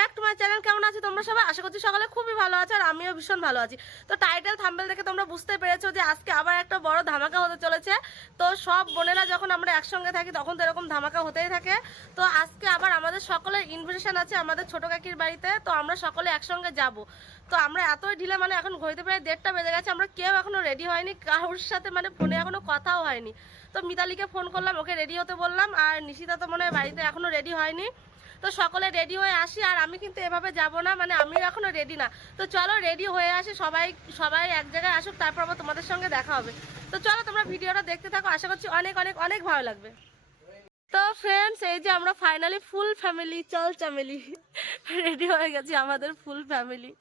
Back to my channel, কেমন আছো তোমরা সবাই? আশা করছি সকালে খুবই ভালো আছো আর আমিও ভীষণ ভালো আছি। তো টাইটেল থাম্বেল দেখে তোমরা বুঝতে পেরেছ যে আজকে আবার একটা বড় ধামাকা হতে চলেছে। তো সব বোনেরা যখন আমরা একসঙ্গে থাকি, তখন তো এরকম ধামাকা হতেই থাকে। তো আজকে আবার আমাদের সকলের ইনভিটেশন আছে আমাদের ছোট কাকির বাড়িতে। তো আমরা সকলে একসঙ্গে যাব। তো আমরা এতই ঢিলে মানে এখন ঘড়িতে প্রায় দেড়টা বেজে গেছে, আমরা কেউ এখনও রেডি হয়নি। কারোর সাথে মানে ফোনে এখনও কথাও হয়নি। তো মিতালিকে ফোন করলাম, ওকে রেডি হতে বললাম। আর নিশিতা তো মনে হয় বাড়িতে এখনও রেডি হয়নি। তো সকলে রেডি হয়ে আসি, আর আমি কিন্তু এভাবে যাব না মানে আমি এখনও রেডি না। তো চলো রেডি হয়ে আসি, সবাই সবাই এক জায়গায় আসুক, তারপর আবার তোমাদের সঙ্গে দেখা হবে। তো চলো তোমরা ভিডিওটা দেখতে থাকো, আশা করছি অনেক অনেক অনেক ভালো লাগবে। তো ফ্রেন্ডস এই যে আমরা ফাইনালি ফুল ফ্যামিলি চল চামেলি রেডি হয়ে গেছি আমাদের ফুল ফ্যামিলি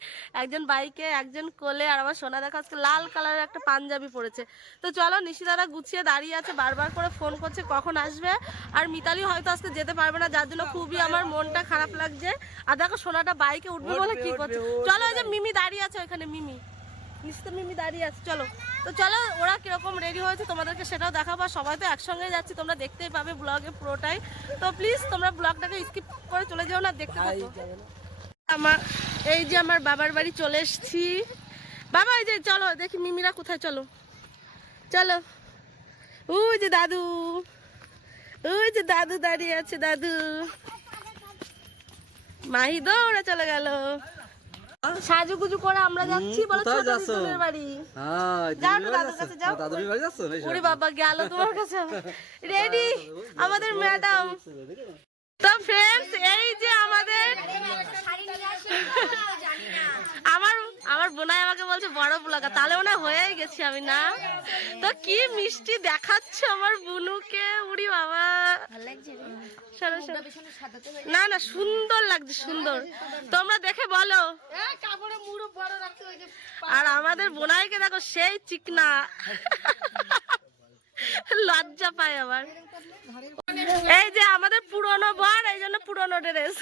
একজন বাইকে একজন কোলে আর আমার সোনা দেখা আজকে লাল কালারের একটা পাঞ্জাবি পরেছে। তো চলো নিশিদারা গুছিয়ে দাঁড়িয়ে আছে বারবার করে ফোন করছে কখন আসবে। আর মিতালি হয়তো আজকে যেতে পারবে না যার জন্য খুবই আমার মনটা খারাপ লাগছে। আর দেখো সোনাটা বাইকে উঠবে বলে কি করছে? চলো ওই যে মিমি দাঁড়িয়ে আছে ওইখানে মিমি। নিশ্চিত মিমি দাঁড়িয়ে আছে চলো। তো চলো ওরা কীরকম রেডি হয়েছে তোমাদেরকে সেটাও দেখাবো আর সবাই তো একসঙ্গে যাচ্ছি তোমরা দেখতেই পাবে ব্লগে পুরোটাই। তো প্লিজ তোমরা ব্লগটাকে স্কিপ করে চলে যাও না দেখতে থাকো। আমার এই যে আমার বাবার বাড়ি চলে এসেছি। বাবা এই যে চলো দেখি মিমিরা কোথায় চলো। চলো। ওই যে দাদু। ওই যে দাদু দাঁড়িয়ে আছে দাদু। মাহি দৌড়ে চলে গেল। সাজুগুজু করে আমরা যাচ্ছি বলো ছোট দিদুনের বাড়ি হ্যাঁ, যাও না দাদুর কাছে যাও। দাদুর বাড়ি যাচ্ছ? ওরে বাবা গেল তোমার কাছে রেডি আমাদের ম্যাডাম তো ফ্রেন্ডস এই যে আমাদের আমার আমার বোনাই আমাকে বলছে বড় ব্লগার তাহলে মনে হয় হয়েই গেছি আমি না? তো কি মিষ্টি দেখাচ্ছে আমার বুনুকে? উড়ি বাবা। সরো, সরো। না না সুন্দর লাগছে সুন্দর। তোমরা দেখে বলো। আর আমাদের বোনাইকে দেখো সেই চিকনা। লজ্জা পায় আবার। এই যে আমাদের পুরনো বর এই জন্য পুরনো ড্রেস।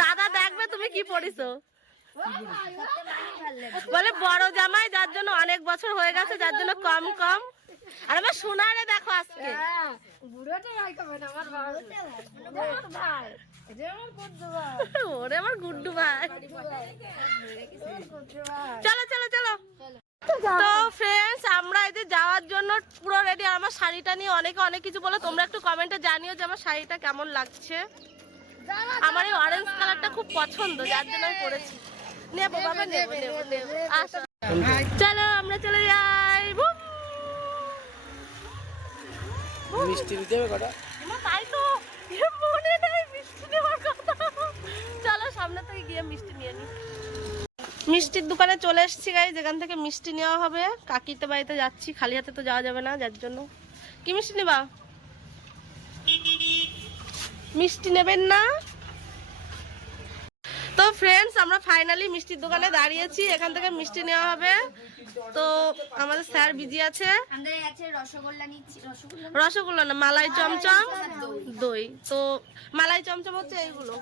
দাদা দেখবে তুমি কি পড়িছো? বলে বড় জামাই, যার জন্য অনেক বছর হয়ে গেছে, যার জন্য কম কম। আর আমার সোনারে দেখো আজকে। ওরে আমার গুড্ডু ভাই। চলো চলো চলো। তো ফ্রেন্ডস আমরা যে যাওয়ার জন্য পুরো রেডি আর আমার শাড়িটা নিয়ে অনেকে অনেক কিছু বলো, তোমরা একটু কমেন্টে জানিও যে আমার শাড়িটা কেমন লাগছে। আমার এই অরেঞ্জ কালারটা খুব পছন্দ, যার জন্য আমি পরেছি। নেব বাবা নেব নেব নেব। চলো আমরা চলে যাই। মিষ্টি দিতে হবে কটা? তাই তো। মনে নেই মিষ্টি নেওয়ার কথা। চলো সামনে থেকে গিয়ে মিষ্টি নিয়ে নি। মিষ্টির দোকানে চলে এসেছি গাই যেখান থেকে মিষ্টি নেওয়া হবে। কাকিতে বাড়িতে যাচ্ছি খালি হাতে তো যাওয়া যাবে না যার জন্য। কি মিষ্টি নেবা? মিষ্টি নেবেন না? তো ফ্রেন্ডস আমরা ফাইনালি মিষ্টির দোকানে দাঁড়িয়েছি। এখান থেকে মিষ্টি নেওয়া হবে। তো আমাদের স্যার বিজি আছে। রসগোল্লা নিচ্ছি। রসগোল্লা রসগোল্লা না মালাই চমচম। দই। তো মালাই চমচম হচ্ছে এইগুলো।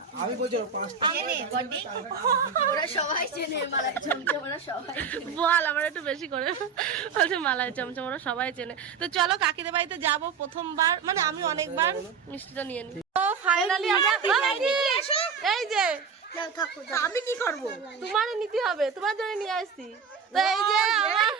বল আমার একটু বেশি করে। বলছে মালাই চমচম ওরা সবাই চেনে। তো চলো কাকিদের বাড়িতে যাব প্রথমবার। মানে আমি অনেকবার মিষ্টিটা নিয়ে নিই। তো ফাইনালি আমরা এই যে আমি কি করব? তোমার নিতে হবে তোমার জন্য নিয়ে আসছি। তো এই যে আমার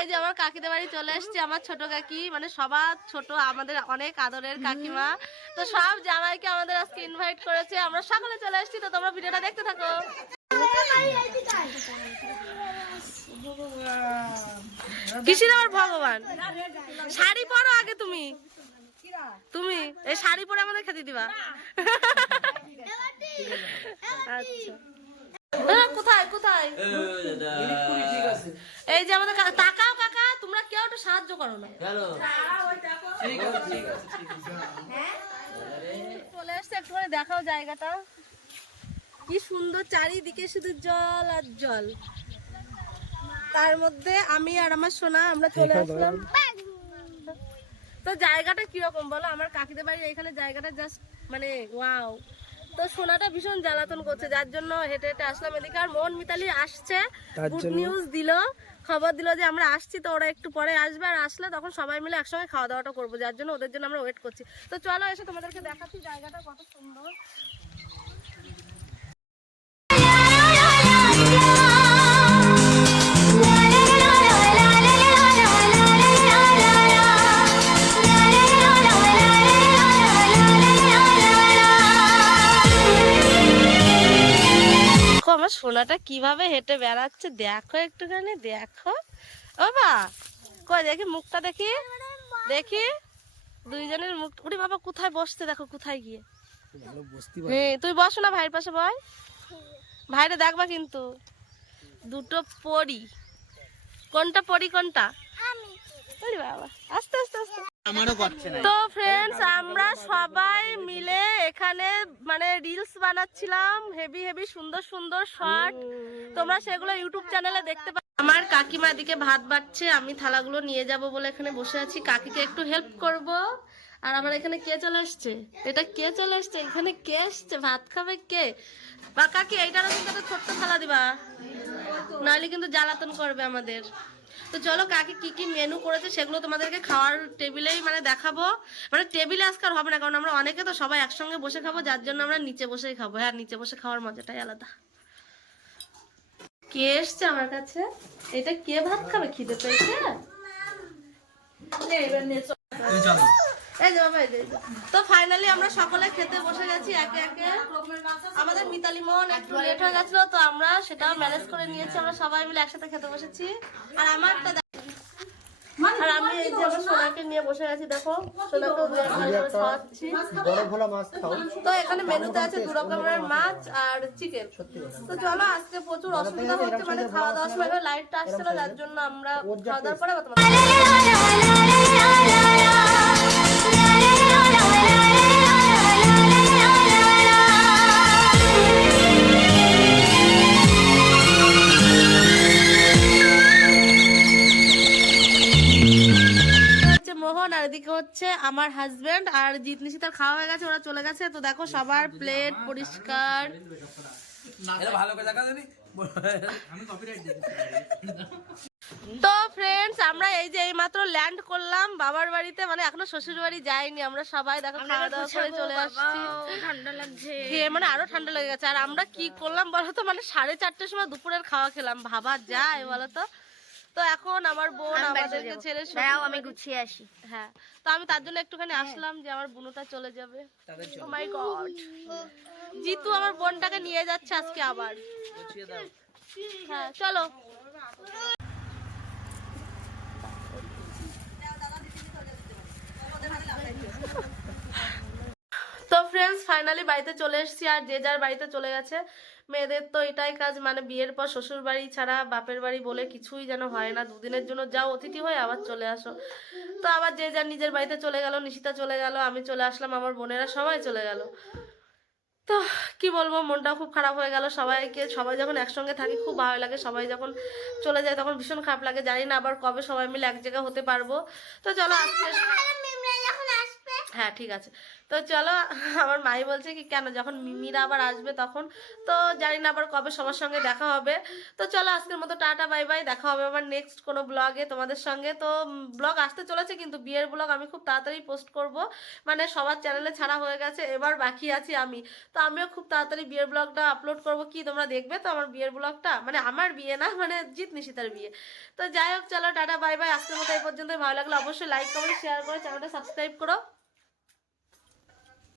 এই যে আমার কাকিদের বাড়ি চলে এসেছি আমার ছোট কাকি মানে সবার ছোট আমাদের অনেক আদরের কাকিমা। তো সব জামাইকে আমাদের আজকে ইনভাইট করেছে আমরা সকলে চলে এসেছি তো তোমরা ভিডিওটা দেখতে থাকো। কিসির আমার ভগবান? শাড়ি পরো আগে তুমি। তুমি এই শাড়ি পরে আমাদের খেতে দিবা। কোথায় কোথায়? এই যে আমাদের তাকাও কাকা তোমরা কেউ একটু সাহায্য করো না। চলে এসছে একটু করে দেখাও জায়গাটা। কি সুন্দর চারিদিকে শুধু জল আর জল। তার মধ্যে আমি আর আমার সোনা আমরা চলে আসলাম। তো জায়গাটা কীরকম বলো? আমার কাকিদের বাড়ি এখানে জায়গাটা জাস্ট মানে ওয়াও তো সোনাটা ভীষণ জ্বালাতন করছে যার জন্য হেঁটে হেঁটে আসলাম এদিকে। আর মন মিতালি আসছে গুড নিউজ দিল খবর দিল যে আমরা আসছি তো ওরা একটু পরে আসবে। আর আসলে তখন সবাই মিলে একসঙ্গে খাওয়া দাওয়াটা করব যার জন্য ওদের জন্য আমরা ওয়েট করছি। তো চলো এসে তোমাদেরকে দেখাচ্ছি জায়গাটা কত সুন্দর। আমার কীভাবে হেঁটে বেড়াচ্ছে দেখো একটুখানি দেখো। ও বা কই দেখি মুখটা দেখি? দেখি? দুইজনের মুখ উড়ি বাবা কোথায় বসতে দেখো কোথায় গিয়ে? হ্যাঁ তুই বসো না ভাইয়ের পাশে বয় ভাইরে দেখবা কিন্তু দুটো পরি। কোনটা পরি কোনটা? বাবা আস্তে আস্তে আস্তে। তো ফ্রেন্ডস আমরা সবাই মিলে এখানে মানে রিলস বানাচ্ছিলাম হেভি হেভি সুন্দর সুন্দর শর্ট তোমরা সেগুলো ইউটিউব চ্যানেলে দেখতে পাবে আমার কাকিমা দিকে ভাত বাড়ছে আমি থালাগুলো নিয়ে যাব বলে এখানে বসে আছি। কাকিকে একটু হেল্প করব। আর আমার এখানে কে চলে আসছে? এটা কে চলে আসছে? এখানে কে আসছে? ভাত খাবে কে? বা কাকি এইটারও কিন্তু ছোট্ট থালা দিবা। নাহলে কিন্তু জ্বালাতন করবে আমাদের। তো চলো কাকি কি কি মেনু করেছে সেগুলো তোমাদেরকে খাওয়ার টেবিলেই মানে দেখাবো। মানে টেবিলে আজকাল হবে না কারণ আমরা অনেকে তো সবাই একসঙ্গে বসে খাব যার জন্য আমরা নিচে বসেই খাব। হ্যাঁ নিচে বসে খাওয়ার মজাটাই আলাদা। কে এসছে আমার কাছে? এটা কে ভাত খাবে? খিদে পেয়েছে? এই যে বাবা, এই যে, এই যে। তো ফাইনালি আমরা সকলে খেতে বসে গেছি একে একে। আমাদের মিতালি মোহন একটু লেট হয়ে গেছিল তো আমরা সেটাও ম্যানেজ করে নিয়েছি আমরা সবাই মিলে একসাথে খেতে বসেছি। আর আমারটা আর আমি এই যে আমার সোনাকে নিয়ে বসে গেছি দেখো খাওয়াচ্ছি। খাও। তো এখানে মেনুতে আছে দু রকমের মাছ আর চিকেন তো চলো আজকে প্রচুর অসুবিধা হচ্ছে মানে খাওয়া দাওয়ার সময় লাইটটা আসছিল যার জন্য আমরা খাওয়া দাওয়ার পরে হচ্ছে মোহন আর এদিকে হচ্ছে আমার হাজবেন্ড আর জিত নিশিতার খাওয়া হয়ে গেছে ওরা চলে গেছে। তো দেখো সবার প্লেট পরিষ্কার। ভালো তো ফ্রেন্ডস আমরা এই যে এইমাত্র ল্যান্ড করলাম বাবার বাড়িতে মানে এখনও শ্বশুর বাড়ি যাইনি আমরা সবাই দেখো খাওয়া দাওয়া করে চলে আসছি। ঠান্ডা লাগছে। খেয়ে মানে আরও ঠান্ডা লেগে গেছে। আর আমরা কি করলাম বলতো মানে সাড়ে চারটের সময় দুপুরের খাওয়া খেলাম ভাবা যায় বলতো তো। এখন আমার বোন আমাদেরকে ছেড়ে দাঁড়াও আমি গুছিয়ে আসি। হ্যাঁ তো আমি তার জন্য একটুখানি আসলাম যে আমার বুনুটা চলে যাবে। ও মাই গড জিতু আমার বোনটাকে নিয়ে যাচ্ছে আজকে আবার। হ্যাঁ চলো। তো ফ্রেন্ডস ফাইনালি বাড়িতে চলে এসেছি আর যে যার বাড়িতে চলে গেছে, মেয়েদের তো এটাই কাজ মানে বিয়ের পর শ্বশুর বাড়ি ছাড়া বাপের বাড়ি বলে কিছুই যেন হয় না, দুদিনের জন্য যাও অতিথি হয়ে আবার চলে আসো। তো আবার যে যার নিজের বাড়িতে চলে গেল, নিশিতা চলে গেল, আমি চলে আসলাম, আমার বোনেরা সবাই চলে গেল। তো কি বলব মনটা খুব খারাপ হয়ে গেল। সবাইকে, সবাই যখন একসঙ্গে থাকি, খুব ভালো লাগে। সবাই যখন চলে যায়, তখন ভীষণ খারাপ লাগে। জানি না আবার কবে সবাই মিলে এক জায়গায় হতে পারব। তো চলো, আজকে হ্যাঁ ঠিক আছে। তো চলো, আমার মাই বলছে কি, কেন যখন মিমিরা আবার আসবে তখন? তো জানি না আবার কবে সবার সঙ্গে দেখা হবে। তো চলো, আজকের মতো টাটা, বাই বাই। দেখা হবে আবার নেক্সট কোনো ব্লগে তোমাদের সঙ্গে। তো ব্লগ আসতে চলেছে কিন্তু বিয়ের ব্লগ আমি খুব তাড়াতাড়ি পোস্ট করব। মানে সবার চ্যানেলে ছাড়া হয়ে গেছে, এবার বাকি আছি আমি। তো আমিও খুব তাড়াতাড়ি বিয়ের ব্লগটা আপলোড করব। কি, তোমরা দেখবে তো আমার বিয়ের ব্লগটা মানে আমার বিয়ে না মানে জিত নিশিতার বিয়ে। তো যাই হোক, চলো, টাটা, বাই বাই। আজকের মতো এই পর্যন্ত ভালো লাগল অবশ্যই লাইক কমেন্ট শেয়ার করে চ্যানেলটা সাবস্ক্রাইব করো।